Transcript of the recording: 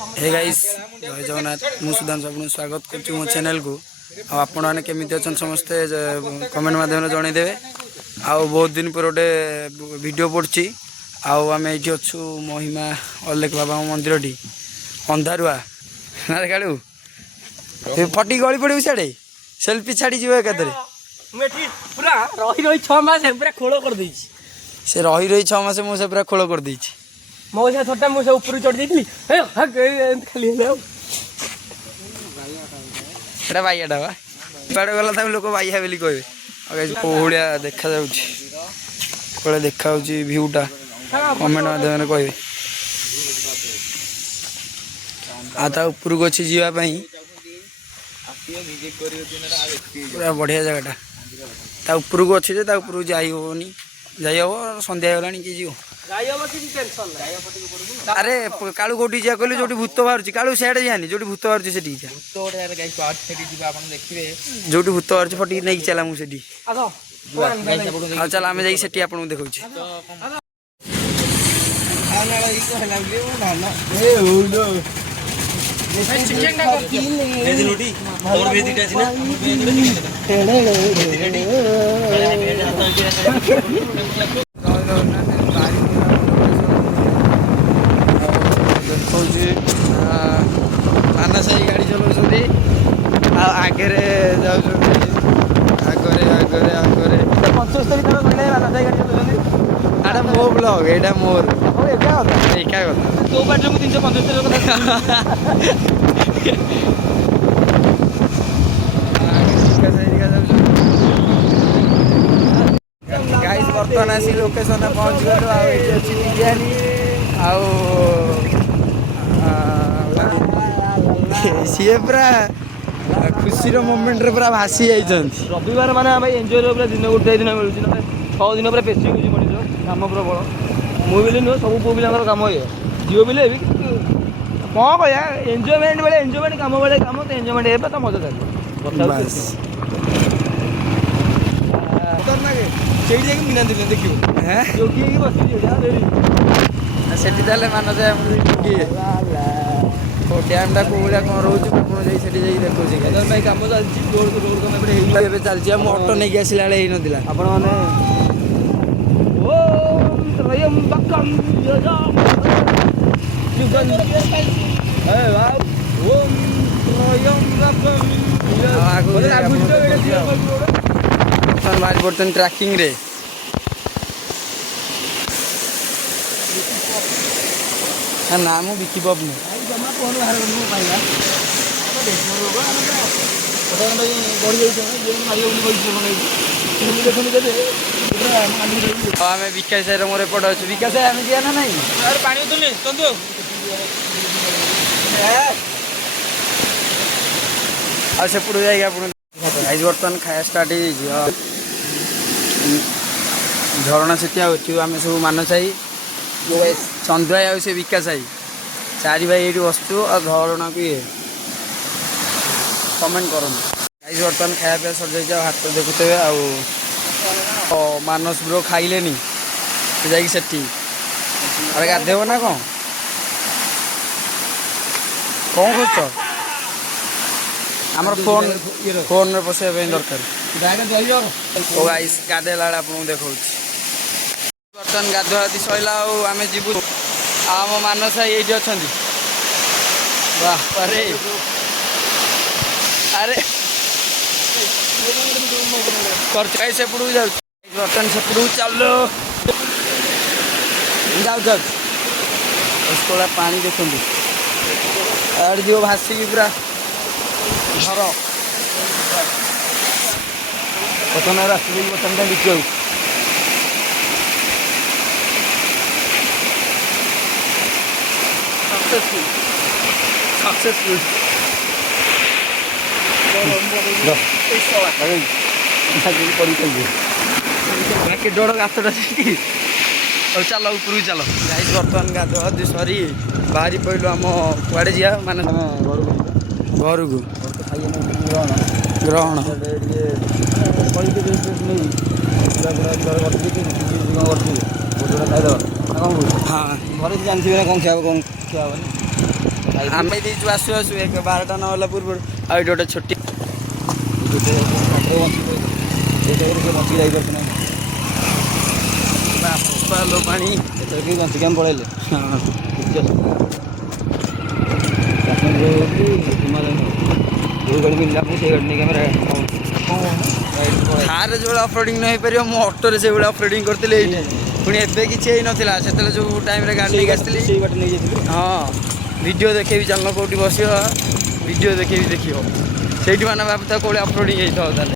Hey guys जय जगन्नाथ मु सुधांशु आपन स्वागत करछु मो चैनल को आपण माने केमिति अछन समस्ते कमेंट माध्यम जणै देबे आ बहुत दिन पर ओटे वीडियो पड़छि आ आमे एठी अछु महिमा अल्लेख बाबा मंदिर टी अंधारुआ ना कालू ए फटी गली पड़ी साडे सेल्फी छाड़ी जीव एकादरे मेठी पूरा रही रही 6 मास पूरा खोलो कर देछि से रही रही 6 मास मु से पूरा खोलो कर देछि मौसा छोटा मौसा ऊपर चढ़ जाइली हे हक खाली हेलो एटा बाईयाटा बा पाड़े गला था लोक बाईया बेली कहबे गाइस कोहड़िया देखा जाउछि कोले देखा होछि व्यूटा कमेंट माध्यम कहबे आता ऊपर को अछि जीवा पई पूरा बढ़िया जगहटा ता ऊपर को अछि जे ता ऊपर जाई होनी जाई हो संध्या होलानी कि जीव अरे कालू कोटी जा कहलु जोटी भूत बाहरछि कालू सेडे जानी जोटी भूत बाहरछि सेठी जा भूत यार गाइस पार्ट सेठी दिबा आपन देखिबे जोटी भूत बाहरछि फटी नै चला मु सेठी आसो हां चल आमे जाई सेठी आपन देखौछि खाना लाई को लागले ना ना ए होलो चिकन का भेज रोटी और भेज दीटा छी ना मानस गाड़ी चलाउछन्ती आगे जाउछन्ती आगरे आगरे आगरे 75 थर गले मानस गाड़ी चलाउछन्ती आडा मो ब्लॉग एडा मोर ओ एका एका କଥା तो बाटे मु 375 गाइस बर्तमान आसी लोकेशन पहुंच गलो आ एठी अछि बिरयानी सीए पूरा खुशी मोमेंट रे पूरा भासी जाइछन्ती रविवार माने भाई एन्जॉय रो पूरा दिन गुटे दिन मिलुछि ना 6 दिन पूरा पेसी होछि मनिजो काम प्रबल मु बिले नो सब पो बिलांगर काम हे जियो बिले भी कोन कहया एन्जॉयमेंट बेले एन्जॉयमेंट काम बेले काम तो एन्जॉयमेंट हेबे तो मजा चाहि बस करना के सेठी जाके मिना दिले देखियो हैं जोगी की बस जा देरी सेठी ताले मान जाय हम की ओ डैम टा कोला कोन रहउछ कोन जाई सेठी जाई देखौछि अगर भाई काम चलछि रोड काम एबे हेइ एबे चलछि हम ऑटो नै आसिला हे नदिला आपण माने ओम त्रयम बकम यजा युगन ए वाव ओम त्रयम बकम यजा मारी बर्तन ट्रैकिंग रे ना मु बिकी बब ने जमा कोन बाहर बनु पाइला अब देखो लोग हम भाई बड़ी जाई जे मारी उनी कोइ बनै छी देखनि दे पूरा मानी रही हमें विकास सर मोरे पड़ अछि विकास हमें दिया ना नहीं अरे पानी उतरले तंदु आ से पुरो जाई अपन गाइस बर्तन खाया स्टार्ट हो झरणा सेटिया होछि आमे सब मानसाई चंद्रा आ से विकास आई चारि भाई एठी वस्तु और झरणा को ये कमेंट करन गाइस बर्तन खाया पे सर जाई जाओ हाथ देखुते आ मानस ब्रो खाइले नी जाई सेठी अरे गाधेबो ना कोन करछ हमर फोन रे पसे बे दरकार डायरेक्ट जाई जाओ ओ गाइस गाधेला आपन देखौ बर्तन गाधुआती सइला आमे जीवु आम मानस एठी अछंती वाह अरे अरे कर चाहे से पड़ू जाऊ बर्तन से पड़ू चलो जाऊ जाऊ उसको पानी देखुंदी और दियो भासी की पूरा घर प्रथम रास्ते बर्तन का बिक सक्सेसफुल के डर गातटा से चल ऊपर चल गाइस बर्तमान गाधुआ सरी बाहरी पड़लु आम कुआड़े जा माने घर को ग्रहण हाँ घरे जानथिबे ना कौन खियाबो कौन खियाबो ଆମେ ଦେଇଛୁ ଆସୁ ଆସୁ 12ଟା ନହେଲା ପୂର୍ବରୁ। ଆଉ ଏଇଠି ଗୋଟେ ଛୋଟି ବଞ୍ଚିକି ଯାଇପାରୁଛୁ ନା ପାଲ ପାଣି। ଏଥର କି ବଞ୍ଚିକି ଆମେ ପଳେଇଲେ ହଁ କିଛି ଅସୁବିଧା ଯେଉଁ ଗାଡ଼ି ମିଳିଲା ଆମକୁ ସେଇ ଗାଡ଼ି ନେଇକି ଆମେ କାରରେ ଯେଉଁଭଳିଆ ଅଫରୋଡ଼ିଂ ନ ହେଇପାରିବ ମୁଁ ଅଟୋରେ ସେଇଭଳିଆ ଅଫରୋଡ଼ିଂ କରିଥିଲି ଏଇଠି। ପୁଣି ଏବେ କିଛି ହେଇନଥିଲା ସେତେବେଳେ ଯେଉଁ ଟାଇମ୍ରେ ଗାଡ଼ି ନେଇକି ଆସିଥିଲି। ସେଇ ବାଟ ନେଇଯାଇଥିଲି। ହଁ ଭିଡ଼ିଓ ଦେଖେଇବି ଚାଲୁନ କେଉଁଠି ବସିବ ଭିଡ଼ିଓ ଦେଖେଇବି ଦେଖିବ ସେଇଠି ମାନେ ଭାବୁଥା କେଉଁଭଳିଆ ଅଫରୋଡ଼ିଂ ହେଇଥିବ ତାହେଲେ।